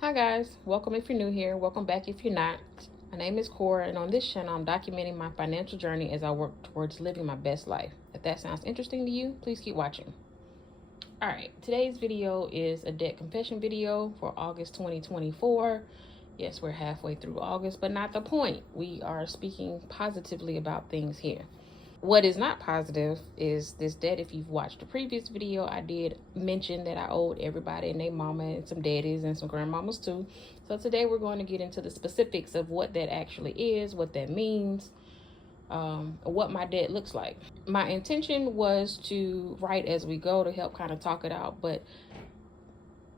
Hi guys, welcome if you're new here, welcome back if you're not. My name is Cora, and on this channel I'm documenting my financial journey as I work towards living my best life. If that sounds interesting to you, please keep watching. Alright, today's video is a debt confession video for August 2024. Yes, we're halfway through August, but not the point. We are speaking positively about things here. What is not positive is this debt. If you've watched the previous video, I did mention that I owed everybody and their mama and some daddies and some grandmamas too. So today we're going to get into the specifics of what that actually is, what that means, what my debt looks like. My intention was to write as we go to help kind of talk it out, but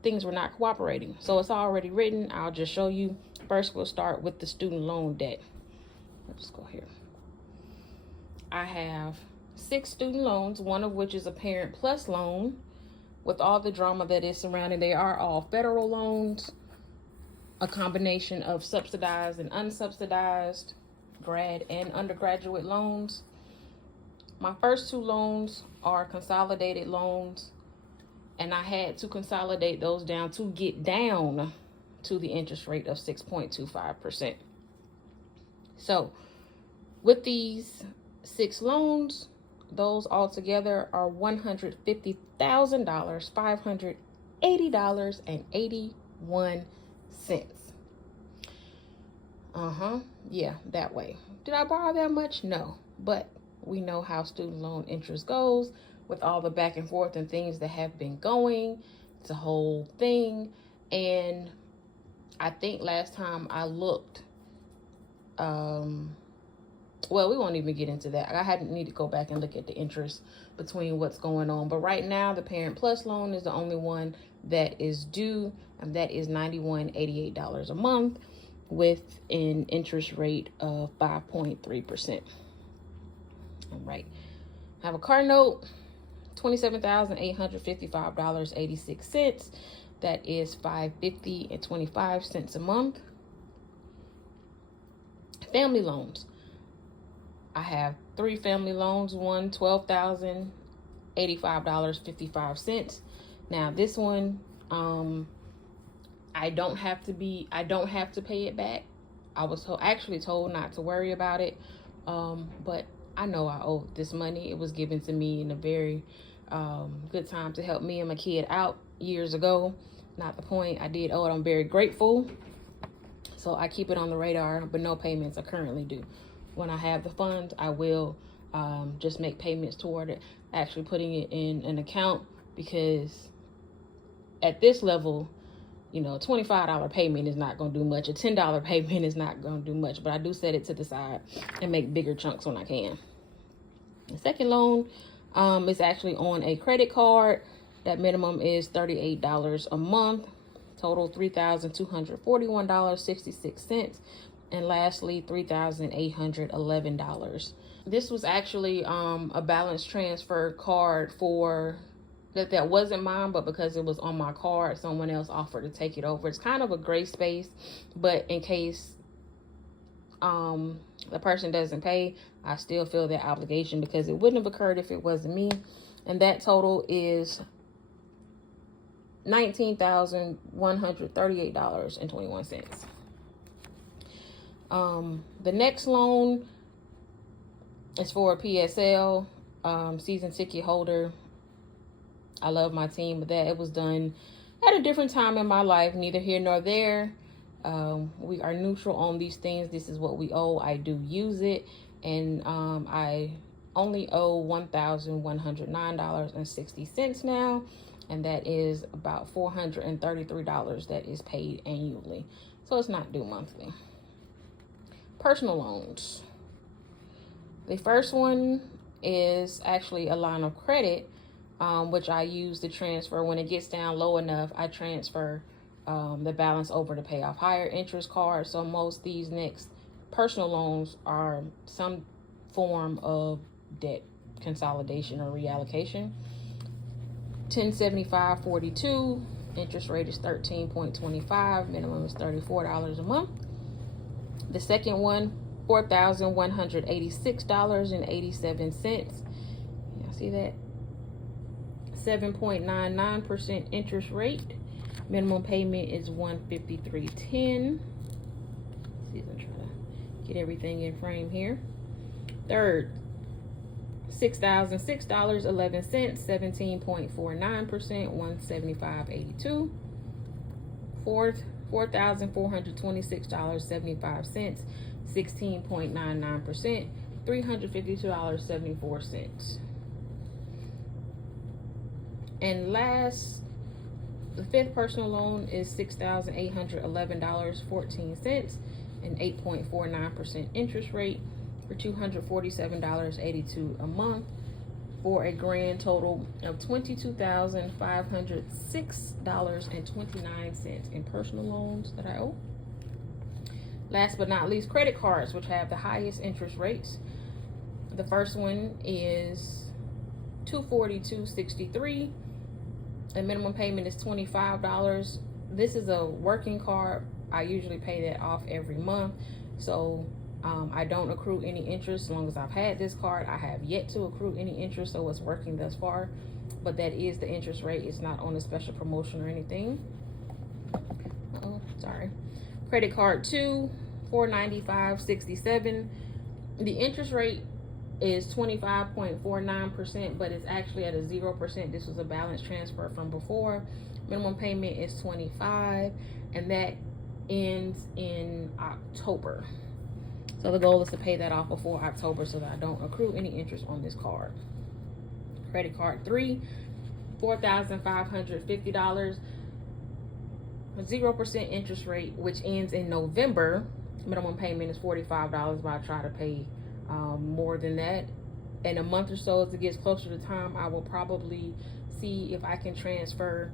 things were not cooperating. So it's already written. I'll just show you. First, we'll start with the student loan debt. Let's go here. I have 6 student loans, one of which is a Parent Plus loan with all the drama that is surrounding. They are all federal loans, a combination of subsidized and unsubsidized grad and undergraduate loans. My first 2 loans are consolidated loans, and I had to consolidate those down to get down to the interest rate of 6.25%. So with these 6 loans, those altogether are $150,000, $580.81. Yeah, that way. Did I borrow that much? No, but we know how student loan interest goes with all the back and forth and things that have been going. It's a whole thing. And I think last time I looked, well, we won't even get into that. I need to go back and look at the interest between what's going on. But right now, the Parent Plus loan is the only one that is due, and that is $91.88 a month with an interest rate of 5.3%. All right. I have a car note, $27,855.86. That is $550.25 a month. Family loans. I have 3 family loans, one $12,085.55. Now this one, I don't have to pay it back. I was actually told not to worry about it. But I know I owe this money. It was given to me in a very good time to help me and my kid out years ago. Not the point. I did owe it. I'm very grateful. So I keep it on the radar, but no payments are currently due. When I have the funds, I will just make payments toward it, actually putting it in an account, because at this level, you know, a $25 payment is not going to do much. A $10 payment is not going to do much, but I do set it to the side and make bigger chunks when I can. The second loan is actually on a credit card. That minimum is $38 a month. Total $3,241.66. And lastly, $3,811. This was actually a balance transfer card for that wasn't mine, but because it was on my card, someone else offered to take it over. It's kind of a gray space, but in case the person doesn't pay, I still feel that obligation because it wouldn't have occurred if it wasn't me. And that total is $19,138.21. The next loan is for a PSL, season ticket holder. I love my team, but it was done at a different time in my life, neither here nor there. We are neutral on these things. This is what we owe. I do use it, and I only owe $1,109.60 now, and that is about $433 that is paid annually. So it's not due monthly. Personal loans. The first one is actually a line of credit, which I use to transfer. When it gets down low enough, I transfer the balance over to pay off higher interest cards. So most these next personal loans are some form of debt consolidation or reallocation. 1075.42, interest rate is 13.25, minimum is $34 a month. The second one, $4,186.87. Y'all see that? 7.99% interest rate. Minimum payment is $153.10. See if I'm trying to get everything in frame here. Third, $6,006.11, 17.49%, $175.82. Fourth, $4,426.75, 16.99%, $352.74. And last, the fifth personal loan is $6,811.14, an 8.49% interest rate for $247.82 a month, for a grand total of $22,506.29 in personal loans that I owe. Last but not least, credit cards, which have the highest interest rates. The first one is $242.63. The minimum payment is $25. This is a working card. I usually pay that off every month, so I don't accrue any interest as long as I've had this card. I have yet to accrue any interest, so it's working thus far. But that is the interest rate. It's not on a special promotion or anything. Sorry. Credit card 2, $495.67. The interest rate is 25.49%, but it's actually at a 0%. This was a balance transfer from before. Minimum payment is $25, and that ends in October. So the goal is to pay that off before October so that I don't accrue any interest on this card. Credit card 3, $4,550, 0% interest rate, which ends in November. Minimum payment is $45, but I try to pay more than that. In a month or so, as it gets closer to time, I will probably see if I can transfer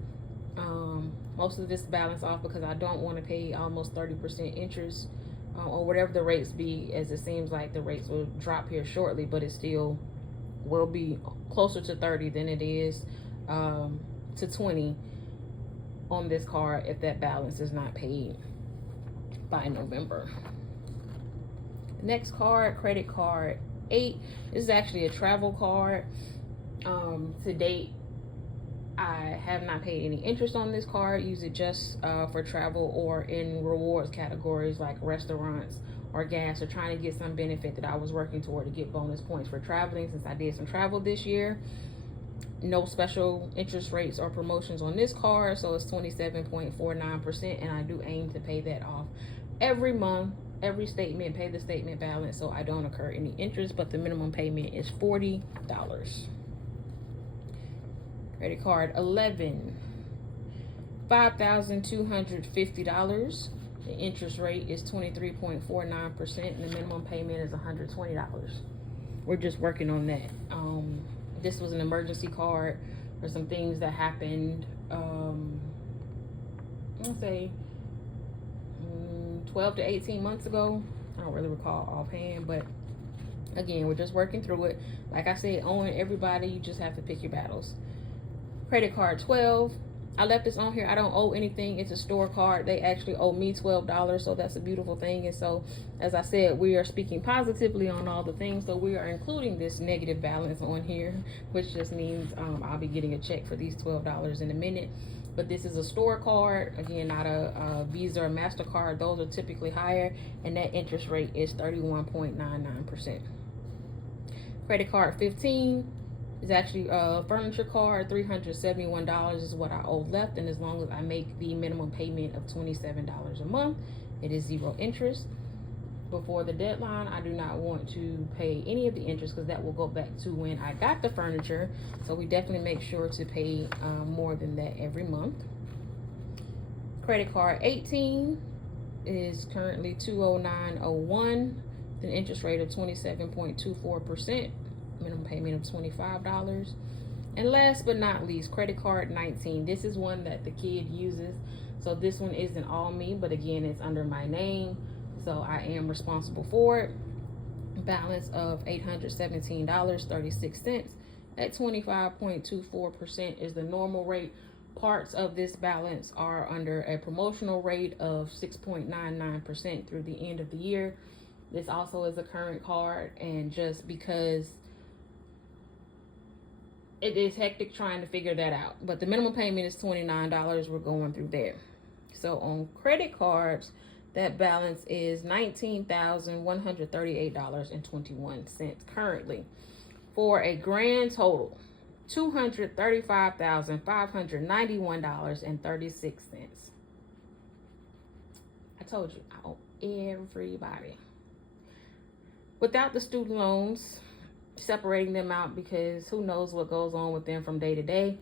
most of this balance off, because I don't want to pay almost 30% interest or whatever the rates be, as it seems like the rates will drop here shortly, but it still will be closer to 30 than it is to 20 on this card if that balance is not paid by November. Next card, credit card 8. This is actually a travel card. To date, I have not paid any interest on this card. Use it just for travel or in rewards categories like restaurants or gas, or trying to get some benefit that I was working toward to get bonus points for traveling, since I did some travel this year. No special interest rates or promotions on this card, so it's 27.49%, and I do aim to pay that off every month, every statement, pay the statement balance, so I don't incur any interest, but the minimum payment is $40. Credit card 11, $5,250. The interest rate is 23.49%, and the minimum payment is $120. We're just working on that. This was an emergency card for some things that happened, let's say 12 to 18 months ago. I don't really recall offhand, but again, we're just working through it. Like I said, owing everybody, you just have to pick your battles. Credit card 12. I left this on here. I don't owe anything. It's a store card. They actually owe me $12, so that's a beautiful thing. And so, as I said, we are speaking positively on all the things, so we are including this negative balance on here, which just means I'll be getting a check for these $12 in a minute. But this is a store card, again, not a Visa or MasterCard. Those are typically higher, and that interest rate is 31.99%. Credit card 15 is actually a furniture card. $371 is what I owe left, and as long as I make the minimum payment of $27 a month, it is 0 interest. Before the deadline, I do not want to pay any of the interest, because that will go back to when I got the furniture, so we definitely make sure to pay more than that every month. Credit card 18 is currently $209.01, an interest rate of 27.24%. Minimum payment of $25. And last but not least, credit card 19. This is one that the kid uses, so this one isn't all me, but again, it's under my name, so I am responsible for it. Balance of $817.36 at 25.24% is the normal rate. Parts of this balance are under a promotional rate of 6.99% through the end of the year. This also is a current card, and just because it is hectic trying to figure that out. But the minimum payment is $29. We're going through there. So on credit cards, that balance is $19,138.21 currently, for a grand total $235,591.36. I told you, I owe everybody. Without the student loans, separating them out, because who knows what goes on with them from day to day.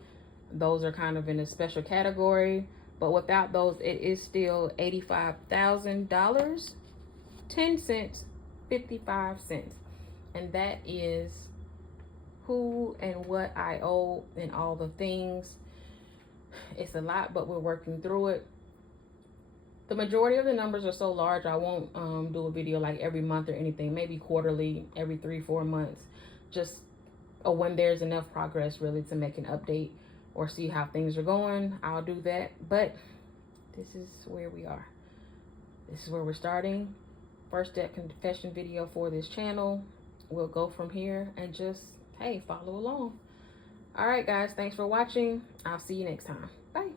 Those are kind of in a special category. But without those, it is still $85,000, 10 cents, 55 cents. And that is who and what I owe and all the things. It's a lot, but we're working through it. The majority of the numbers are so large, I won't do a video like every month or anything. Maybe quarterly, every 3-4 months. Just when there's enough progress really to make an update or see how things are going, I'll do that. But this is where we are. This is where we're starting. First step confession video for this channel. We'll go from here and just, hey, follow along. All right, guys, thanks for watching. I'll see you next time. Bye.